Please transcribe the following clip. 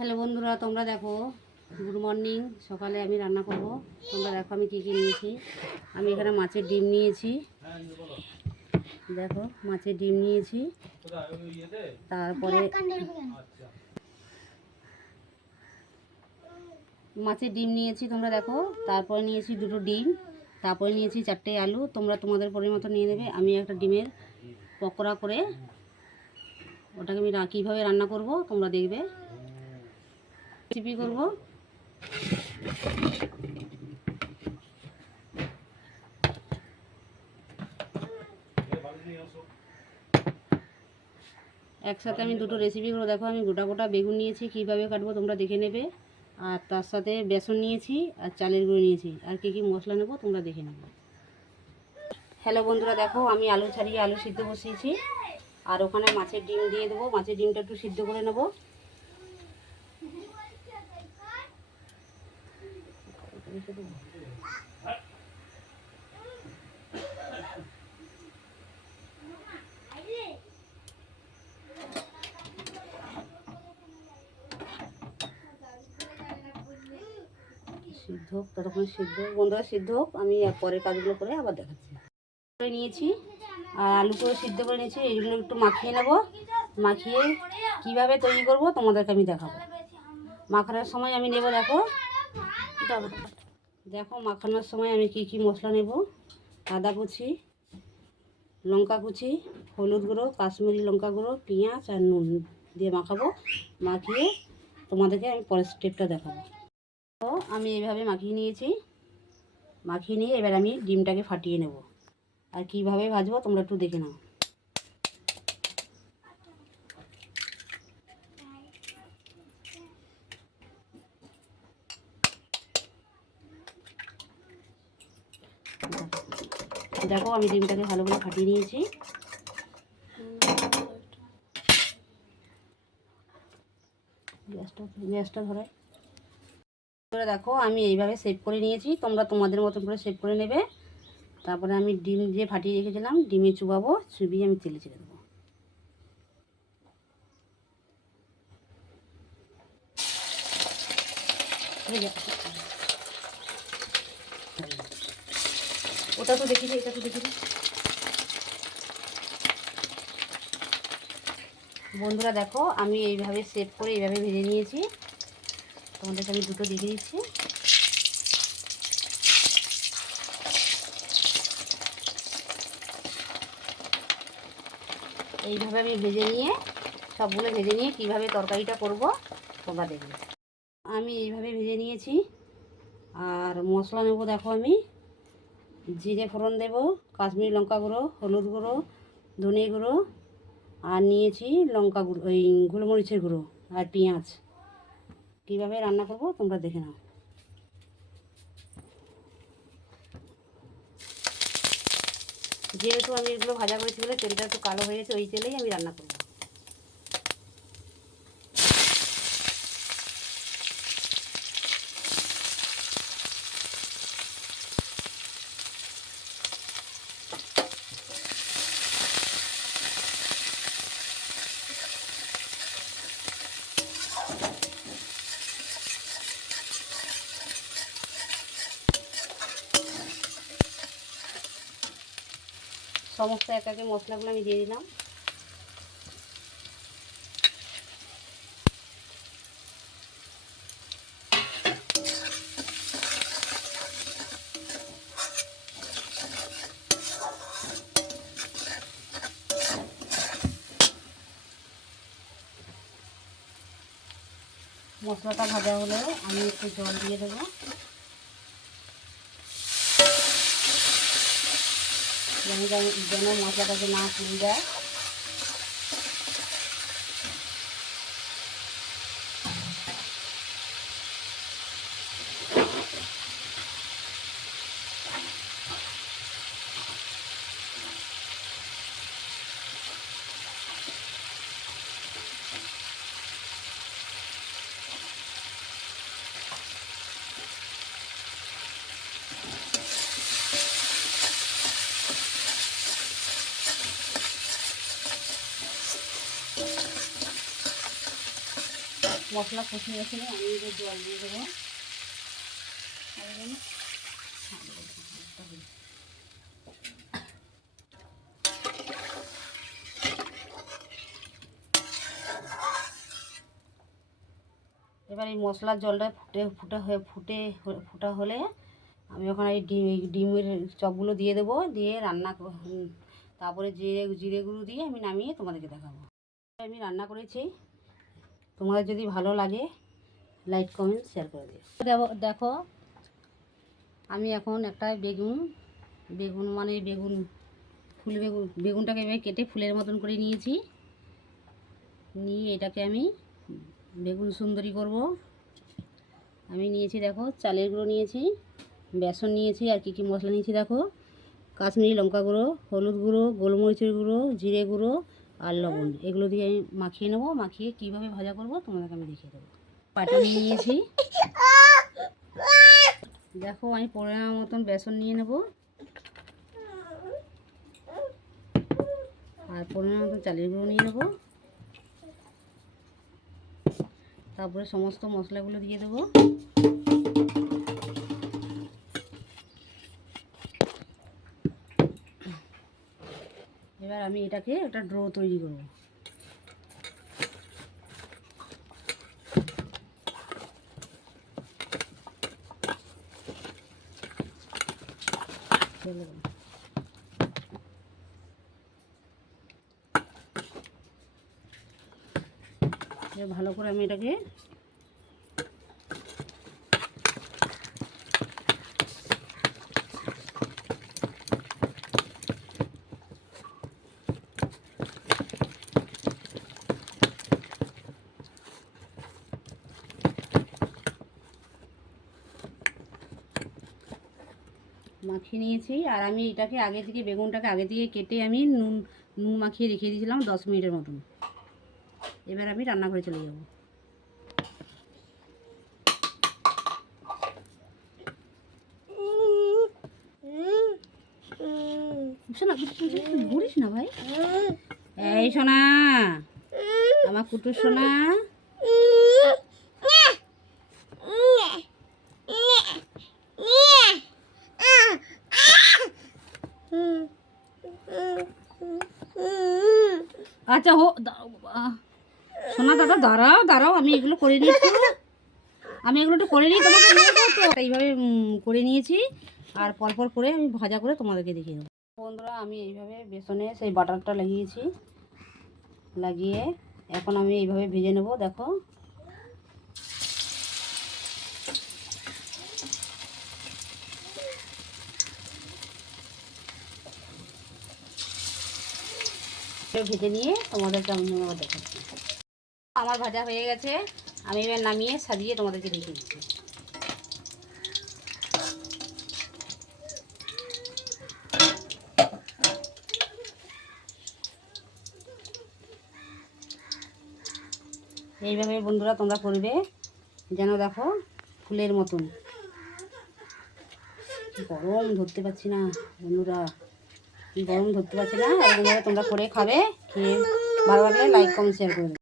Hello বন্ধুরা, তোমরা দেখো। Good morning. সকালে আমি রান্না করব। তোমরা দেখো আমি কী কী নিয়েছি। আমি এখানে মাছের ডিম নিয়েছি। দেখো মাছের ডিম নিয়েছি। তারপরে মাছের ডিম নিয়েছি, তোমরা দেখো। তারপরে নিয়েছি দুটো ডিম। তারপরে নিয়েছি 4টে আলু। তোমরা তোমাদের পরিমতো নিয়ে নেবে। আমি একটা ডিমের পকোড়া করে ওটাকে আমি কীভাবে রান্না করব তোমরা দেখবে। রেসিপি করব। একসাথে আমি দুটো রেসিপি করবো। দেখো আমি গোটা গোটা বেগুন নিয়েছি, কীভাবে কাটবো তোমরা দেখে নেবে। আর তার সাথে বেসন নিয়েছি আর চালের গুঁড়ো নিয়েছি। আর কী কী মশলা নেবো তোমরা দেখে নেবে। হ্যালো বন্ধুরা, দেখো আমি আলু ছাড়িয়ে আলু সিদ্ধ বসিয়েছি। আর ওখানে মাছের ডিম দিয়ে দেবো। মাছের ডিমটা একটু সিদ্ধ করে নেবো। সিদ্ধ হোক, ততক্ষণ সিদ্ধ বন্ধুরা, সিদ্ধ হোক। আমি পরের কাজগুলো করে আবার দেখাচ্ছি। করে নিয়েছি আর আলু করে সিদ্ধ করে নিয়েছি। এইগুলো একটু মাখিয়ে নেব। মাখিয়ে কিভাবে তৈরি করব তোমাদেরকে আমি দেখাবো। মাখানোর সময় আমি নেব, দেখো দেখো মাখানোর সময় আমি কি কি মশলা নেব। আদা কুচি, লঙ্কা কুচি, হলুদ গুঁড়ো, কাশ্মীরি লঙ্কা গুঁড়ো, পেঁয়াজ আর নুন দিয়ে মাখাবো। মাখিয়ে তোমাদেরকে আমি পরের স্টেপটা দেখাবো। তো আমি এইভাবে মাখিয়ে নিয়েছি। মাখিয়ে নিয়ে এবার আমি ডিমটাকে ফাটিয়ে নেব। আর কীভাবে ভাজবো তোমরা একটু দেখে নাও। দেখো আমি ডিমটাকে ভালো করে ফাটিয়ে নিয়েছি। গ্যাসটা ধরে দেখো আমি এইভাবে সেভ করে নিয়েছি। তোমরা তোমাদের মতন করে সেভ করে নেবে। তারপরে আমি ডিম যে ফাটিয়ে রেখেছিলাম ডিমে চুবাবো। চুবিয়ে আমি তেলে ছেড়ে দেবো। ওটা তো দেখি, এটা তো দেখি। বন্ধুরা দেখো আমি এইভাবে সেভ করে এইভাবে ভেজে নিয়েছি। তোমাদেরকে আমি দুটো দেখে দিচ্ছি। এইভাবে আমি ভেজে নিয়ে সবগুলো ভেজে নিয়ে কীভাবে তরকারিটা করব তোমরা দেখবে। আমি এইভাবে ভেজে নিয়েছি। আর মশলা নেব, দেখো আমি জিরে ফোড়ন দেব, কাশ্মীরি লঙ্কা গুঁড়ো, হলুদ গুঁড়ো, ধনে গুঁড়ো, আর নিয়েছি লঙ্কা গুঁড়ো, ওই গোলমরিচের গুঁড়ো আর পেঁয়াজ। কীভাবে রান্না করব তোমরা দেখে নাও। যেহেতু আমি এগুলো ভাজা করেছি বলে তেলটা একটু কালো হয়ে গেছে, ওই তেলেই আমি রান্না করব। সমস্ত একে মশলাগুলো আমি দিয়ে দিলাম। মশলাটা ভাজা হলে আমি একটু জল দিয়ে দেবো। যেন মশলাটাকে না পুড়ে যায়। মশলা কষিয়ে এসে আমি এবার জল দিয়ে দেবো। এবার এই মশলার জলটা ফুটা হলে আমি ওখানে এই ডিমের চপগুলো দিয়ে দেবো, দিয়ে তারপরে জিরে গুঁড়ো দিয়ে আমি নামিয়ে তোমাদেরকে দেখাবো। আমি রান্না করেছি, তোমাদের যদি ভালো লাগে লাইক কমেন্ট শেয়ার করে দিও। দেখো আমি এখন একটা বেগুনটাকে এভাবে কেটে ফুলের মতন করে নিয়েছি। নিয়ে এটাকে আমি বেগুন সুন্দরী করব। আমি নিয়েছি দেখো চালের গুঁড়ো নিয়েছি, বেসন নিয়েছি, আর কী কী মশলা নিয়েছি দেখো, কাশ্মীরি লঙ্কা গুঁড়ো, হলুদ গুঁড়ো, গোলমরিচের গুঁড়ো, জিরে গুঁড়ো আর লবণ। এগুলো দিয়ে আমি মাখিয়ে নেবো। মাখিয়ে কীভাবে ভাজা করব তোমাদেরকে আমি দেখিয়ে দেবো। পাটা নিয়েছি দেখো, আমি পরিমাণ মতন বেসন নিয়ে নেব আর পরিমাণ মতন চালের গুঁড়ো নিয়ে নেব। তারপরে সমস্ত মশলাগুলো দিয়ে দেবো। এবার আমি এটাকে একটা ডো তৈরি করব। ভালো করে আমি এটাকে মাখিয়ে নিয়েছি। আর আমি এটাকে বেগুনটাকে আগে থেকে কেটে আমি নুন মাখিয়ে রেখে দিয়েছিলাম 10 মিনিটের মতন। এবার আমি রান্নাঘরে চলে যাব। ঘুরিস না ভাই। এই সোনা, আমার কুটুর সোনা। আচ্ছা সোনা দাদা দাঁড়াও আমি এগুলো করে নিয়েছি। একটু করে নিই তোমাকে এইভাবে করে নিয়েছি। আর পরপর করে আমি ভাজা করে তোমাদেরকে দেখিয়ে দেবো। বন্ধুরা আমি এইভাবে বেসনে সেই বাটারটা লাগিয়ে এখন আমি এইভাবে ভেজে নেব। দেখো ভেজে নিয়ে তোমাদেরকে আমি আবার দেখাচ্ছি। আমার ভাজা হয়ে গেছে, আমি এবার নামিয়ে সাজিয়ে তোমাদেরকে দেখিয়ে দিচ্ছি। এইভাবে বন্ধুরা তোমরা করবে, যেন দেখো ফুলের মতন। গরম ধরতে পারছি না বন্ধুরা, এরকমভাবে তোমরা করে খাবে। খেয়ে ভালো লাগলে লাইক কমেন্ট শেয়ার করে দেবে।